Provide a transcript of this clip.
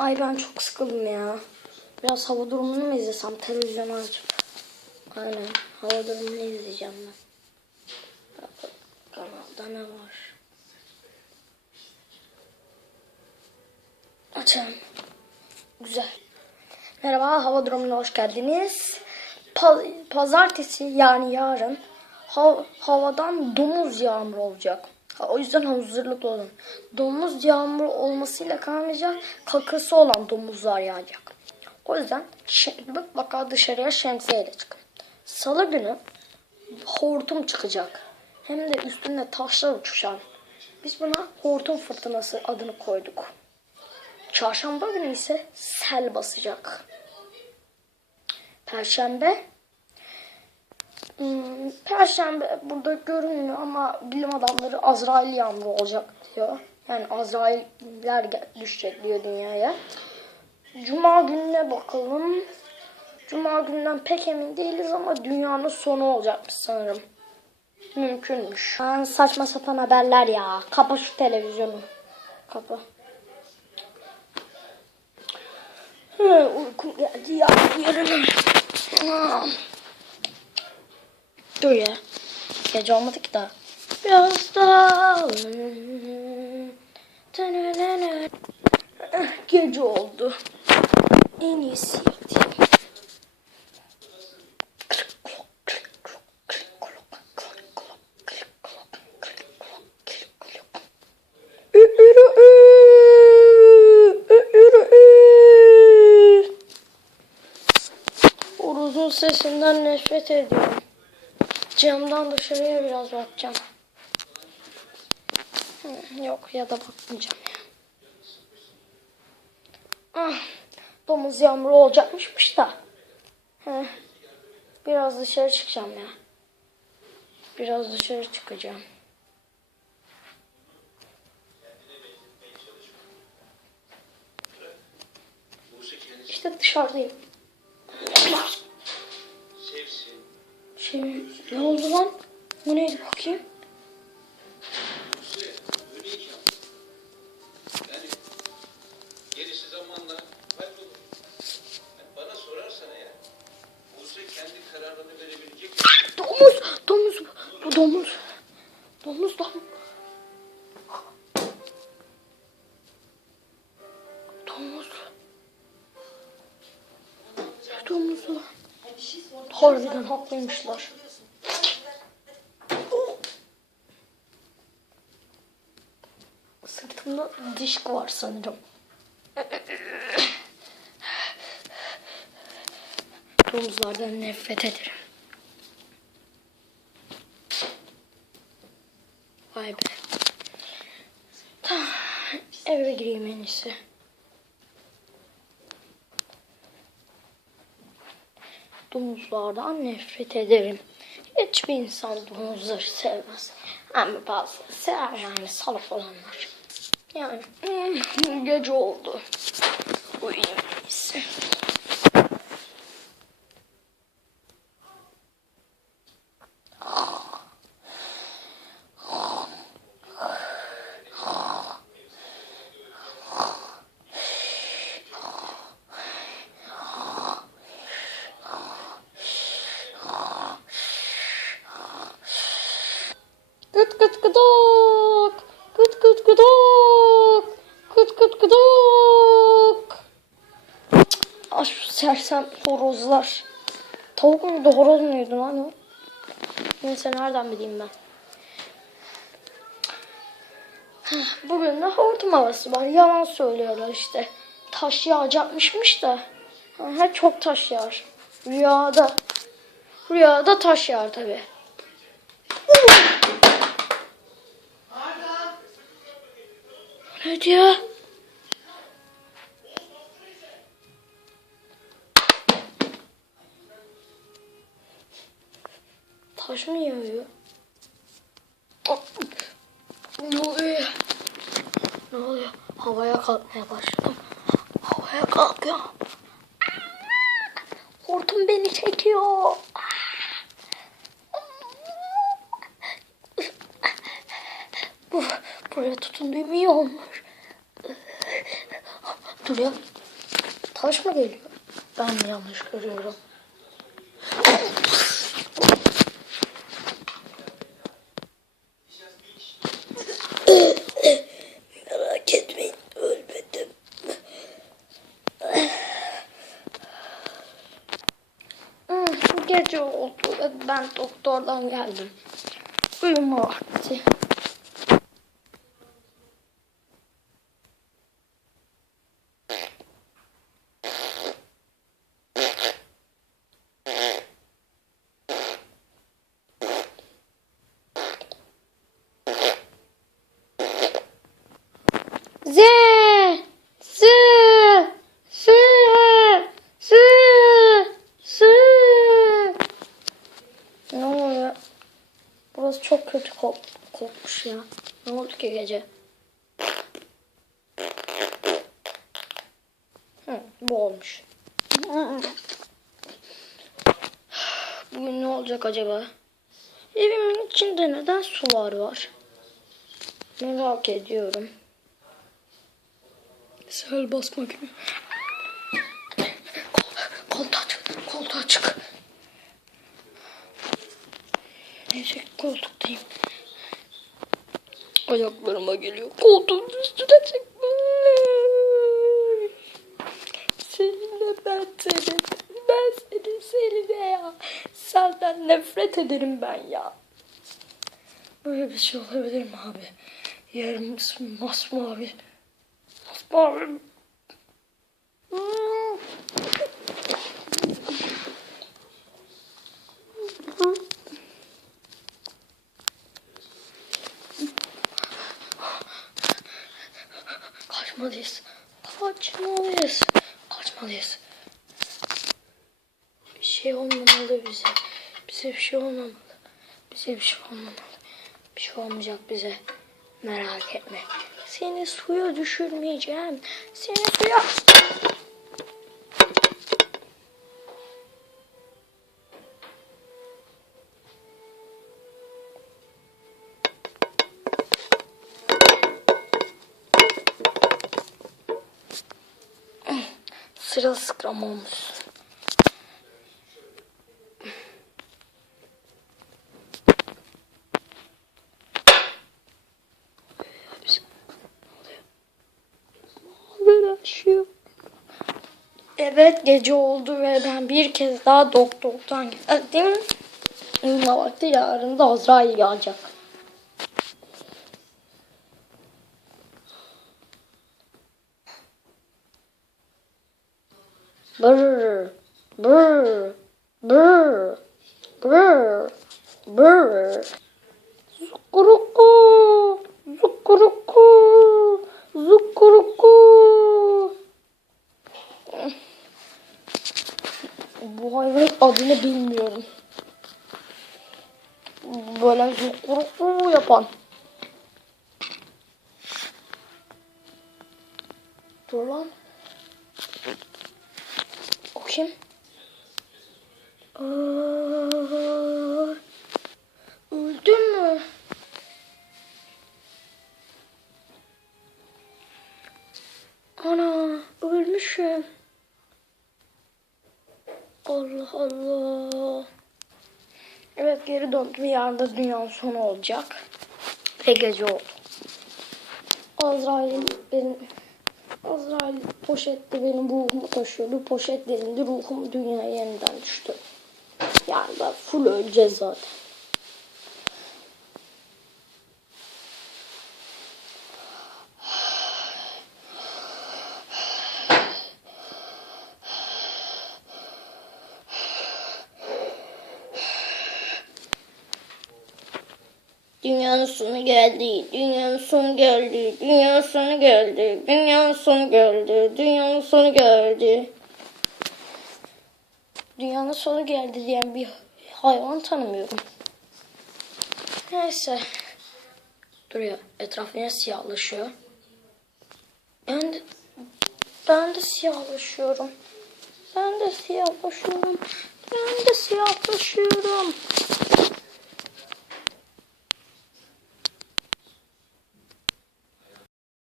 Ay ben çok sıkıldım ya. Biraz hava durumunu mu izlesem televizyonu açıp. Aynen hava durumunu izleyeceğim ben. Bak, Kanalda ne var? Açalım. Güzel. Merhaba hava durumuna hoş geldiniz. Pa- pazartesi yani yarın ha- havadan domuz yağmuru olacak. O yüzden hazırlıklı olun. Domuz yağmuru olmasıyla kalmayacak, kakası olan domuzlar yağacak. O yüzden mutlaka dışarıya şemsiyeyle çıkın. Salı günü hortum çıkacak. Hem de üstünde taşlar uçuşan. Biz buna hortum fırtınası adını koyduk. Çarşamba günü ise sel basacak. Perşembe Perşembe burada görünmüyor ama bilim adamları Azrail yağmuru olacak diyor. Yani Azrailler düşecek diyor dünyaya. Cuma gününe bakalım. Cuma günden pek emin değiliz ama dünyanın sonu olacakmış sanırım. Mümkünmüş. Aa, saçma sapan haberler ya. Kapa şu televizyonu. Kapa. Hı, uykum geldi ya. Yarın. Aa. Dur ya. Gece olmadı ki daha. Biraz daha. Gece oldu. En iyisi. Horozun sesinden nefret ediyorum. Camdan dışarıya biraz bakacağım. Yok ya da bakmayacağım ya. Ah, domuz yağmuru olacakmışmış da. Heh, biraz dışarı çıkacağım ya. Biraz dışarı çıkacağım. İşte dışarıdayım. Gerisi zamanla kaybolur. Yani bana sorarsan eğer Buse kendi kararını verebilecek Domuz! Domuz! bu- domuz. Domuz lan. Domuz. Domuz lan. Harbiden haklıymışlar. Sırtımda disk var sanırım. Domuzlardan nefret ederim. Vay be. Tamam. Eve gireyim en iyisi. Domuzlardan nefret ederim. Hiçbir insan domuzları sevmez. Ama bazıları sever yani salak olanlar. Yani hmm, gece oldu. Uyuyayım en iyisi. Sersem horozlar. Tavuk muydu horoz muydu lan o? Neyse nereden bileyim ben. Bugün de hortum havası var. Yalan söylüyorlar işte. Taş yağacakmışmış da. Aha, çok taş yağar. Rüyada. Rüyada taş yağar tabii. Ne diyor? Taş mı yağıyor? Ne oluyor? Ne oluyor? Havaya kalkmaya başladım. Havaya kalkıyorum. Hortum beni çekiyor. Bu, buraya tutunduğum iyi olmuş. Dur ya. Taş mı geliyor? Ben mi yanlış görüyorum? Merak etmeyin ölmedim. Hmm, Gece oldu ve ben doktordan geldim. Uyuma vakti. Z kokmuş ya. Ne oldu ki gece? Hı, bu olmuş. Bugün ne olacak acaba? Evimin içinde neden sular var? Merak ediyorum. Sel basmak. Kol, koltuğa çık, koltuğa çık. Neyse koltuktayım. Ayaklarıma geliyor. Koltuğun üstüne çıkma. Seninle ben seni. Ben seni seninle ya. Senden nefret ederim ben ya. Böyle bir şey olabilir mi abi? Yerim masmavi. Masmavi. Hmm. Kaçmalıyız. Kaçmalıyız. Kaçmalıyız. Bir şey olmamalı bize. Bize bir şey olmamalı. Bize bir şey olmamalı. Bir şey olmayacak bize. Merak etme. Seni suya düşürmeyeceğim. Seni suya... Sırılsıklam olmuş. Evet gece oldu ve ben bir kez daha doktordan geldim. Uyuma vakti yarın da Azrail gelecek. Brr, brr, brr, brr. Zukuruku, zukuruku, zukuruku. Bu hayvanın adını bilmiyorum. Böyle zukuruku yapan. Dur lan. O kim? Aa, öldün mü? Ana ölmüşüm. Allah Allah. Evet geri döndüm. Yarın da dünyanın sonu olacak. Ve gece oldu. Azrail benim Azrail poşette benim ruhumu taşıyordu. Poşet delindi ruhum dünyaya yeniden düştü. Yani da full öleceğiz zaten. Dünyanın sonu geldi, dünyanın sonu geldi, dünyanın sonu geldi, dünyanın sonu geldi, dünyanın sonu geldi. Dünyanın sonu geldi diyen bir hayvan tanımıyorum. Neyse. Duruyor. Etraf yine siyahlaşıyor. Ben de, ben de siyahlaşıyorum. Ben de siyahlaşıyorum. Ben de siyahlaşıyorum.